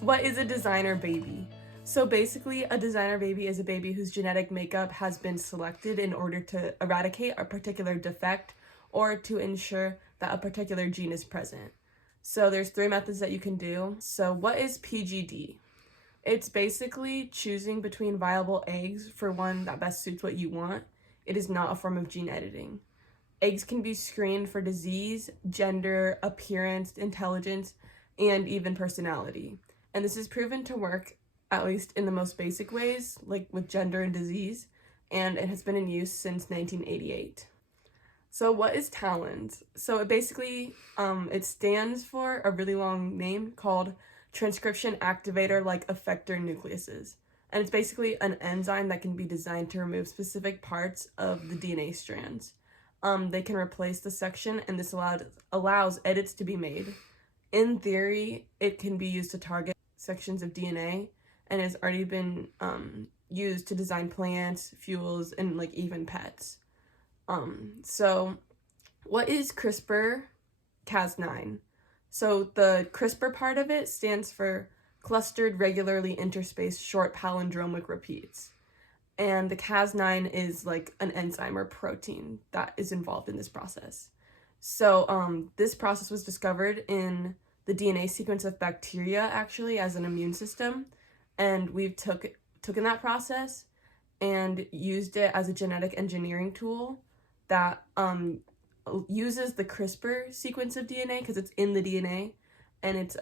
What is a designer baby? So basically, a designer baby is a baby whose genetic makeup has been selected in order to eradicate a particular defect or to ensure that a particular gene is present. So there's three methods that you can do. So what is PGD? It's basically choosing between viable eggs for one that best suits what you want. It is not a form of gene editing. Eggs can be screened for disease, gender, appearance, intelligence, and even personality. And this is proven to work, at least in the most basic ways, like with gender and disease, and it has been in use since 1988. So what is TALENs? So it basically, it stands for a really long name called transcription activator-like effector nucleases. And it's basically an enzyme that can be designed to remove specific parts of the DNA strands. They can replace the section, and this allows edits to be made. In theory, it can be used to target sections of DNA, and has already been used to design plants, fuels, and like even pets. So what is CRISPR-Cas9? So the CRISPR part of it stands for clustered regularly interspaced short palindromic repeats. And the Cas9 is like an enzyme or protein that is involved in this process. So this process was discovered in the DNA sequence of bacteria, actually, as an immune system. And we've taken that process and used it as a genetic engineering tool that uses the CRISPR sequence of DNA, because it's in the DNA, and it's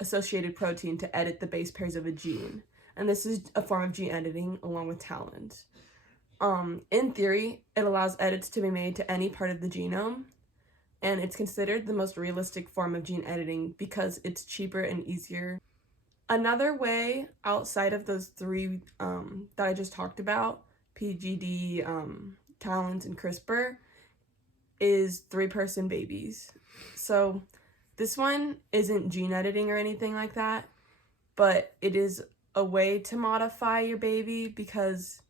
associated protein to edit the base pairs of a gene. And this is a form of gene editing along with TALENs. In theory, it allows edits to be made to any part of the genome, and it's considered the most realistic form of gene editing because it's cheaper and easier. Another way outside of those three that I just talked about, PGD, TALENs, and CRISPR, is three-person babies. So this one isn't gene editing or anything like that, but it is a way to modify your baby because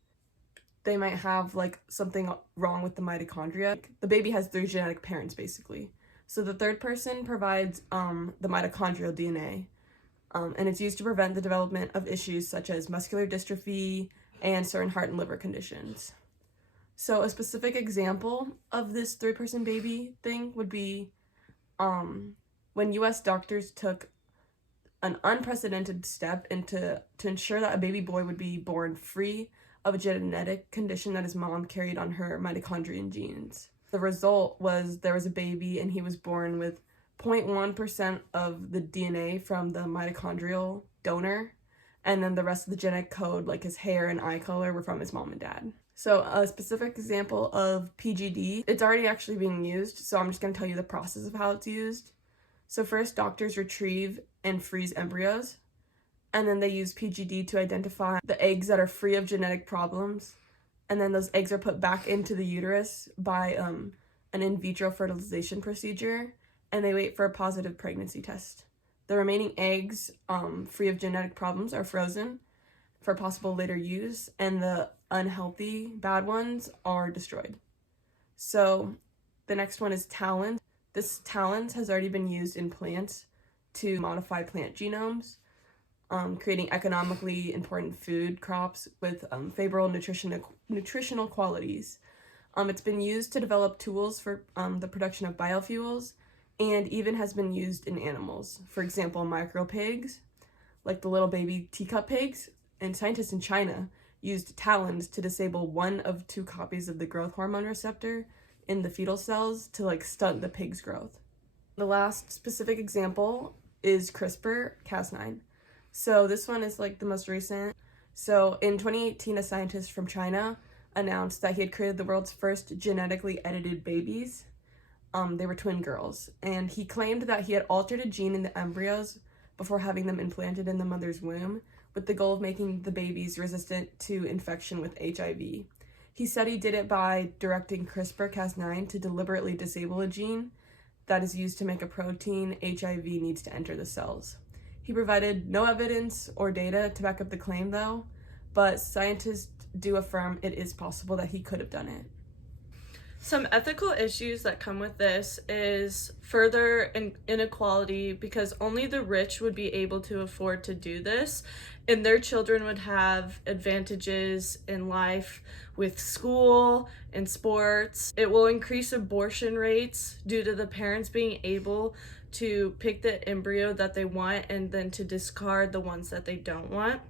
they might have like something wrong with the mitochondria. The baby has three genetic parents basically. So the third person provides the mitochondrial DNA, and it's used to prevent the development of issues such as muscular dystrophy and certain heart and liver conditions. So a specific example of this three-person baby thing would be when US doctors took an unprecedented step to ensure that a baby boy would be born free of a genetic condition that his mom carried on her mitochondrial genes. The result was there was a baby and he was born with 0.1% of the DNA from the mitochondrial donor, and then the rest of the genetic code, like his hair and eye color, were from his mom and dad. So a specific example of PGD, it's already actually being used, so I'm just going to tell you the process of how it's used. So first, doctors retrieve and freeze embryos, and then they use PGD to identify the eggs that are free of genetic problems, and then those eggs are put back into the uterus by an in vitro fertilization procedure, and they wait for a positive pregnancy test. The remaining eggs, free of genetic problems, are frozen for possible later use, and the unhealthy, bad ones are destroyed. So the next one is TALENs. This TALENs has already been used in plants to modify plant genomes, creating economically important food crops with favorable nutritional qualities. It's been used to develop tools for the production of biofuels, and even has been used in animals. For example, micropigs, like the little baby teacup pigs, and scientists in China used TALENs to disable one of two copies of the growth hormone receptor in the fetal cells to like stunt the pig's growth. The last specific example is CRISPR-Cas9. So this one is like the most recent. So in 2018, a scientist from China announced that he had created the world's first genetically edited babies. They were twin girls, and he claimed that he had altered a gene in the embryos before having them implanted in the mother's womb, with the goal of making the babies resistant to infection with HIV. He said he did it by directing CRISPR-Cas9 to deliberately disable a gene that is used to make a protein HIV needs to enter the cells. He provided no evidence or data to back up the claim though, but scientists do affirm it is possible that he could have done it. Some ethical issues that come with this is further inequality, because only the rich would be able to afford to do this, and their children would have advantages in life with school and sports. It will increase abortion rates due to the parents being able to pick the embryo that they want and then to discard the ones that they don't want.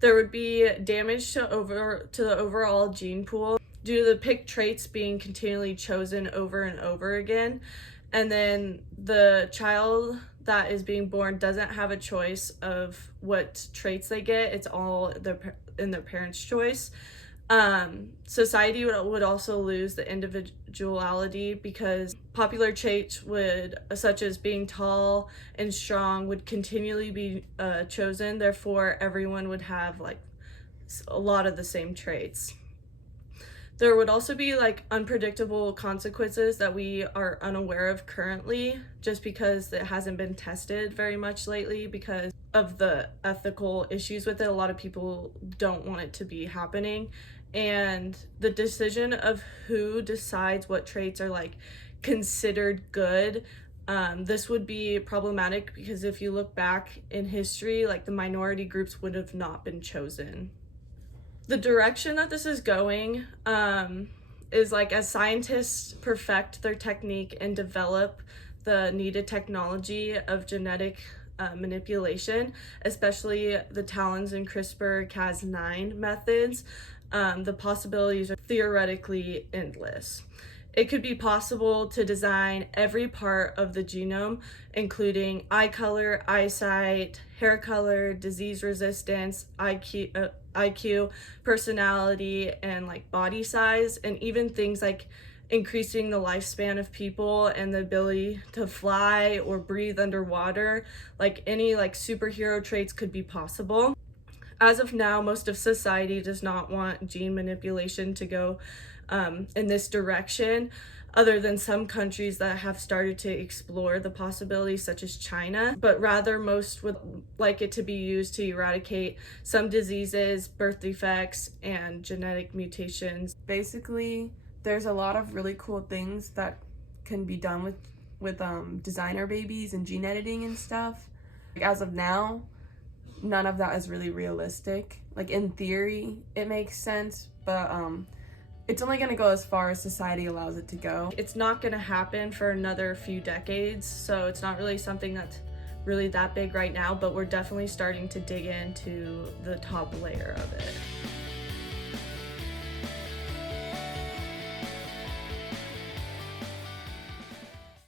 There would be damage to the overall gene pool due to the picked traits being continually chosen over and over again. And then the child that is being born doesn't have a choice of what traits they get. It's all in their parents' choice. Society would also lose the individuality, because popular traits such as being tall and strong would continually be chosen. Therefore, everyone would have like a lot of the same traits. There would also be like unpredictable consequences that we are unaware of currently, just because it hasn't been tested very much lately because of the ethical issues with it. A lot of people don't want it to be happening. And the decision of who decides what traits are like considered good, this would be problematic, because if you look back in history, like the minority groups would have not been chosen. The direction that this is going is like, as scientists perfect their technique and develop the needed technology of genetic manipulation, especially the TALENs and CRISPR-Cas9 methods, the possibilities are theoretically endless. It could be possible to design every part of the genome, including eye color, eyesight, hair color, disease resistance, IQ, personality, and like body size, and even things like increasing the lifespan of people and the ability to fly or breathe underwater. Like any like superhero traits could be possible. As of now, most of society does not want gene manipulation to go in this direction, other than some countries that have started to explore the possibilities, such as China. But rather, most would like it to be used to eradicate some diseases, birth defects, and genetic mutations. Basically, there's a lot of really cool things that can be done with designer babies and gene editing and stuff. Like, as of now, none of that is really realistic. Like, in theory, it makes sense, but it's only going to go as far as society allows it to go. It's not going to happen for another few decades, so it's not really something that's really that big right now, but we're definitely starting to dig into the top layer of it.